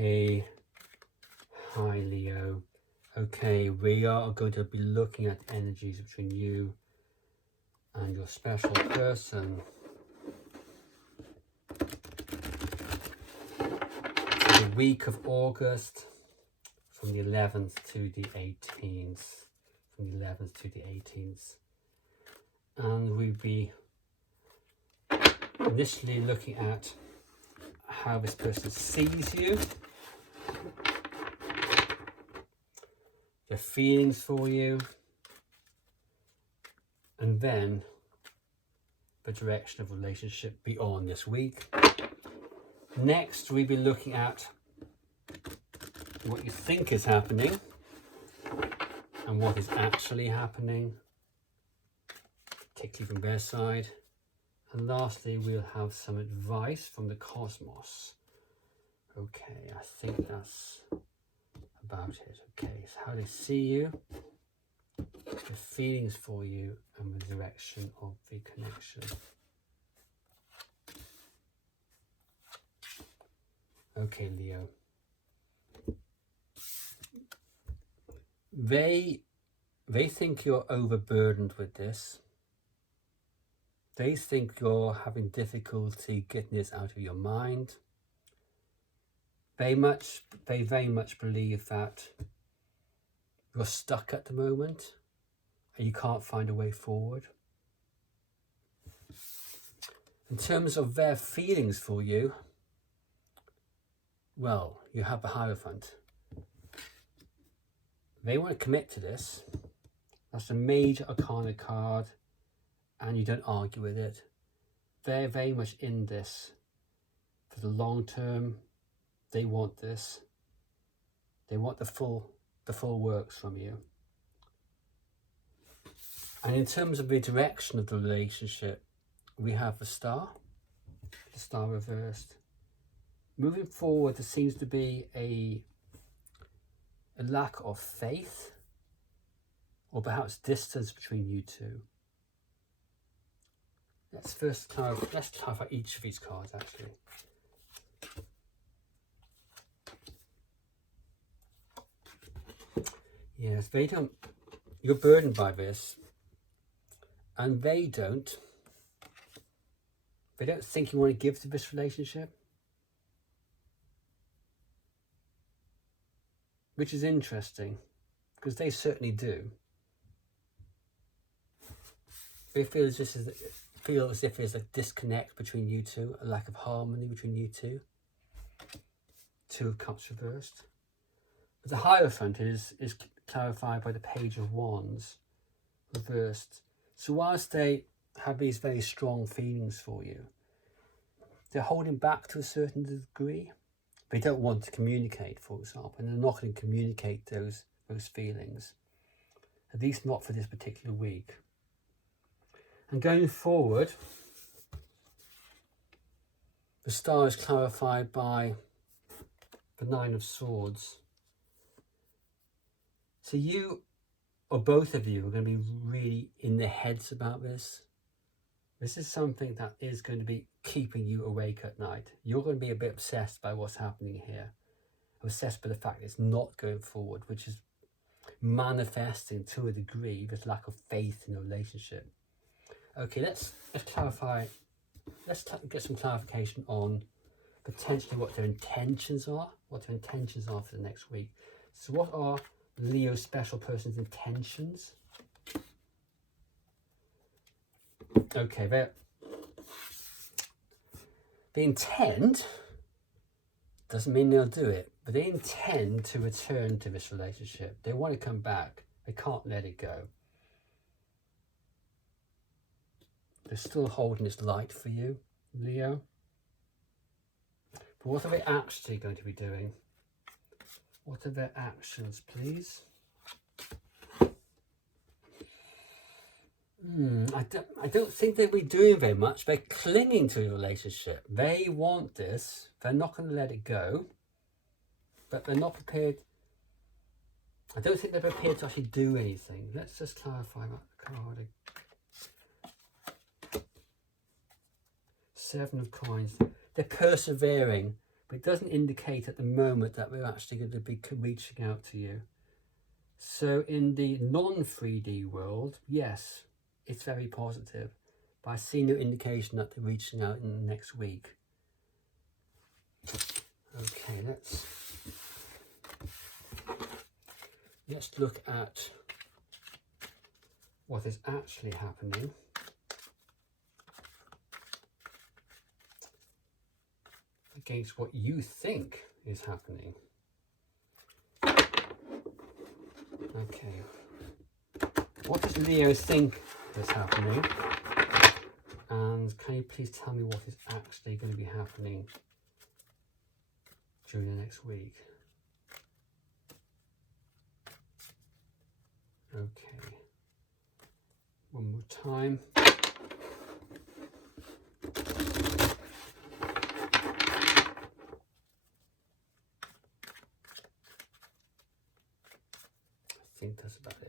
Hey, hi Leo. Okay, we are going to be looking at energies between you and your special person. For the week of August, from the 11th to the 18th. From the 11th to the 18th. And we'll be initially looking at how this person sees you, their feelings for you, and then the direction of the relationship beyond this week. Next, we'll be looking at what you think is happening and what is actually happening, particularly from their side. And lastly, we'll have some advice from the cosmos. Okay, I think that's about it. Okay, so how they see you, the feelings for you, and the direction of the connection. Okay, Leo. They think you're overburdened with this. They think you're having difficulty getting this out of your mind. They very much believe that you're stuck at the moment and you can't find a way forward. In terms of their feelings for you, well, you have the Hierophant. They want to commit to this. That's a major arcana card, and you don't argue with it. They're very much in this for the long term. They want this. They want the full works from you. And in terms of the direction of the relationship, we have the star reversed. Moving forward, there seems to be a lack of faith, or perhaps distance between you two. Let's clarify each of these cards, actually. Yes, you're burdened by this, and they don't think you want to give to this relationship, which is interesting, because they certainly do. They feel as if there's a disconnect between you two, a lack of harmony between you two. Two of Cups reversed. But the Hierophant is clarified by the Page of Wands reversed. So whilst they have these very strong feelings for you, they're holding back to a certain degree. They don't want to communicate, for example, and they're not going to communicate those feelings, at least not for this particular week. And going forward, the star is clarified by the Nine of Swords. So you, or both of you, are going to be really in their heads about this. This is something that is going to be keeping you awake at night. You're going to be a bit obsessed by what's happening here. Obsessed by the fact it's not going forward, which is manifesting to a degree this lack of faith in a relationship. Okay, let's clarify. Let's get some clarification on potentially what their intentions are. What their intentions are for the next week. So, what are Leo's special person's intentions? Okay, they intend. Doesn't mean they'll do it, but they intend to return to this relationship. They want to come back. They can't let it go. They're still holding this light for you, Leo. But what are they actually going to be doing? What are their actions, please? I don't think they'll be doing very much. They're clinging to the relationship. They want this. They're not going to let it go. But they're not prepared. I don't think they're prepared to actually do anything. Let's just clarify that card. Seven of Coins. They're persevering. but it doesn't indicate at the moment that we're actually going to be reaching out to you. So in the non-3D world, yes, it's very positive, but I see no indication that they're reaching out in the next week. Okay, let's look at what is actually happening against what you think is happening. Okay, what does Leo think is happening? And can you please tell me what is actually going to be happening during the next week? Okay, one more time. I think that's about it.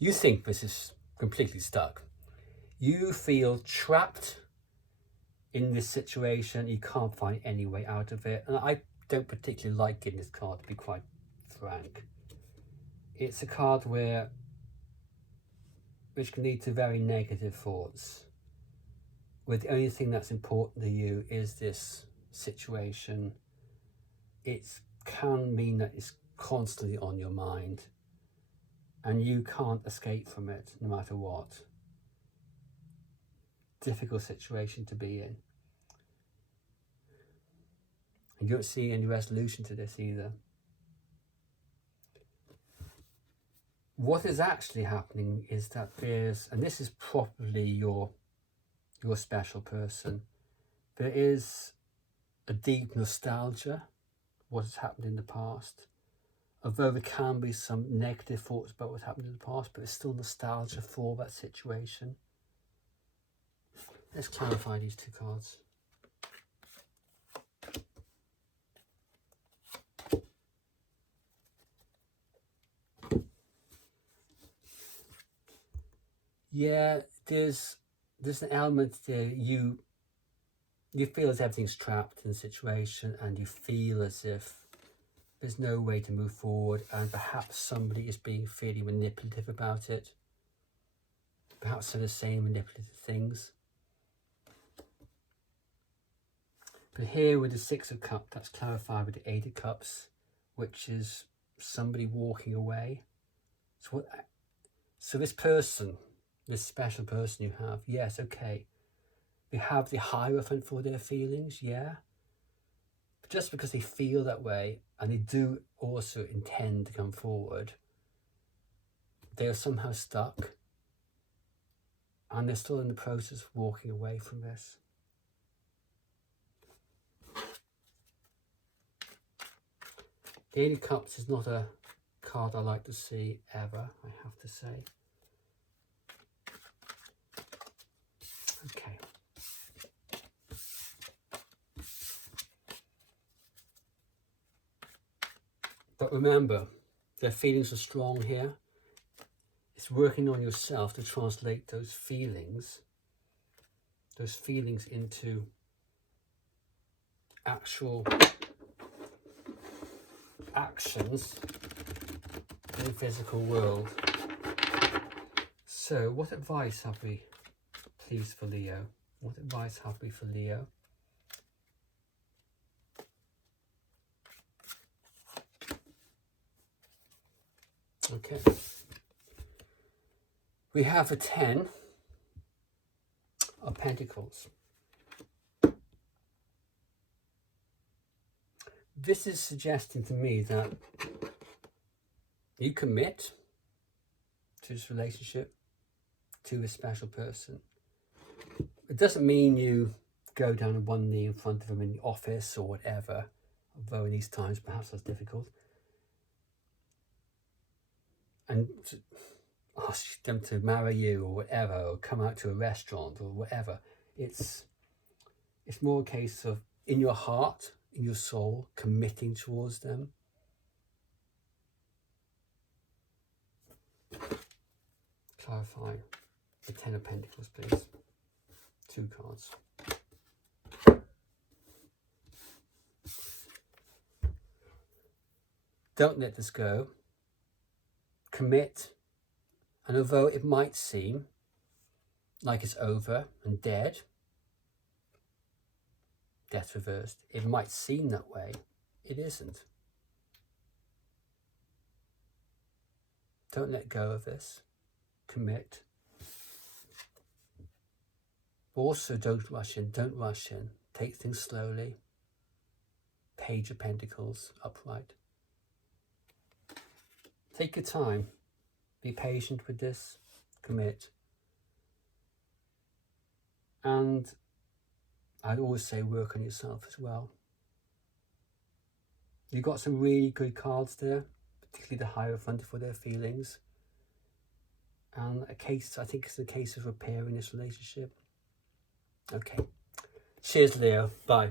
You think this is completely stuck. You feel trapped in this situation. You can't find any way out of it. And I don't particularly like getting this card, to be quite frank. It's a card which can lead to very negative thoughts, where the only thing that's important to you is this situation. It can mean that it's constantly on your mind and you can't escape from it no matter what. Difficult situation to be in. And you don't see any resolution to this either. What is actually happening is that there's, and this is probably your special person, there is a deep nostalgia, what has happened in the past. Although there can be some negative thoughts about what happened in the past, but there's still nostalgia for that situation. Let's clarify these two cards. Yeah, there's an element there. You feel as everything's trapped in the situation, and you feel as if there's no way to move forward, and perhaps somebody is being fairly manipulative about it. Perhaps they're saying manipulative things. But here with the Six of Cups, that's clarified with the Eight of Cups, which is somebody walking away. So this person, this special person you have, yes, okay, they have the Hierophant for their feelings, yeah. But just because they feel that way, and they do also intend to come forward, they are somehow stuck, and they're still in the process of walking away from this. The Eight of Cups is not a card I like to see ever, I have to say. Okay. But remember, their feelings are strong here. It's working on yourself to translate those feelings into actual actions in the physical world. So what advice have we, please, for Leo? What advice have we for Leo? Okay. We have a 10 of Pentacles. This is suggesting to me that you commit to this relationship, to a special person. It doesn't mean you go down on one knee in front of them in the office or whatever, although in these times perhaps that's difficult, and ask them to marry you or whatever, or come out to a restaurant or whatever. It's more a case of, in your heart, in your soul, committing towards them. Clarify the Ten of Pentacles, please. 2 cards. Don't let this go. Commit. And although it might seem like it's over and dead, death reversed, it might seem that way, it isn't. Don't let go of this. Commit. Also, don't rush in. Don't rush in. Take things slowly. Page of Pentacles, upright. Take your time. Be patient with this. Commit. And I'd always say work on yourself as well. You've got some really good cards there, particularly the Hierophant for their feelings. And I think it's a case of repairing this relationship. Okay. Cheers, Leo. Bye.